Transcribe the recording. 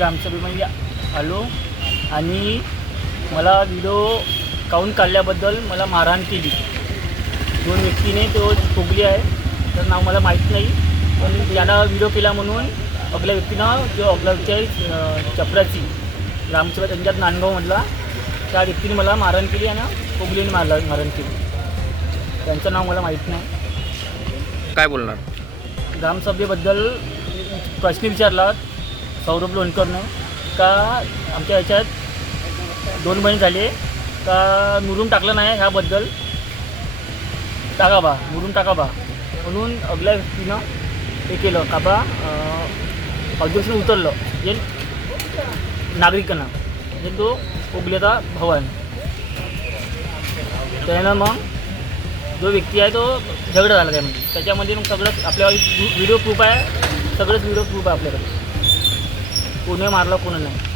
ग्रामसभेमध्ये आलो आणि मला व्हिडिओ काढून काढल्याबद्दल मला मारहाण केली. 2 व्यक्तीने तो फुगली आहे, तर नाव मला माहीत नाही, पण याला व्हिडिओ केला म्हणून आपल्या व्यक्तीनं जो आपल्या व्यक्ती चपराची ग्रामसभा त्यांच्यात नांदगावमधला त्या व्यक्तीने मला मारहाण केली आणि फुगलीने मारहाण केली. त्यांचं नाव मला माहीत नाही. काय बोलणार? ग्रामसभेबद्दल प्रश्न विचारला सौरभ लोणकरनं का आमच्या ह्याच्यात 2 महिने झाले का मुरुम टाकलं नाही, ह्याबद्दल मुरुम टाका बा म्हणून आपल्या व्यक्तीनं हे केलं का बा ऑब्जेक्शन उतरलं जे नागरिकांना, म्हणजे तो फुगलेचा भाऊ आहे. त्यानं मग जो व्यक्ती आहे तो झगडा झाला त्याच्यामध्ये मग सगळं आपल्या व्हिडिओ प्रूफ आहे, सगळंच व्हिडिओ प्रूफ आहे आपल्याकडे. कोणी मारला कोणी नाही.